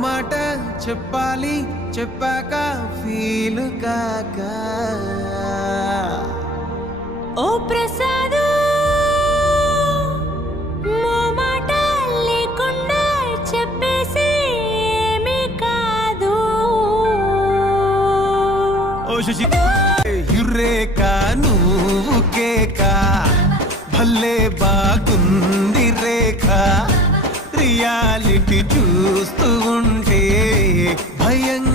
మాట చెప్పాలి చెప్పాక ఫీల్ కాక ఓ ప్రసాదు మో మాట లేకుండా చెప్పేసి ఏమీ కాదు. ఓ శశి యురేకా నువ్వు కేకా భలే బాగుంది రేఖ రియాలిటీ చూస్తూ ఉంటే భయం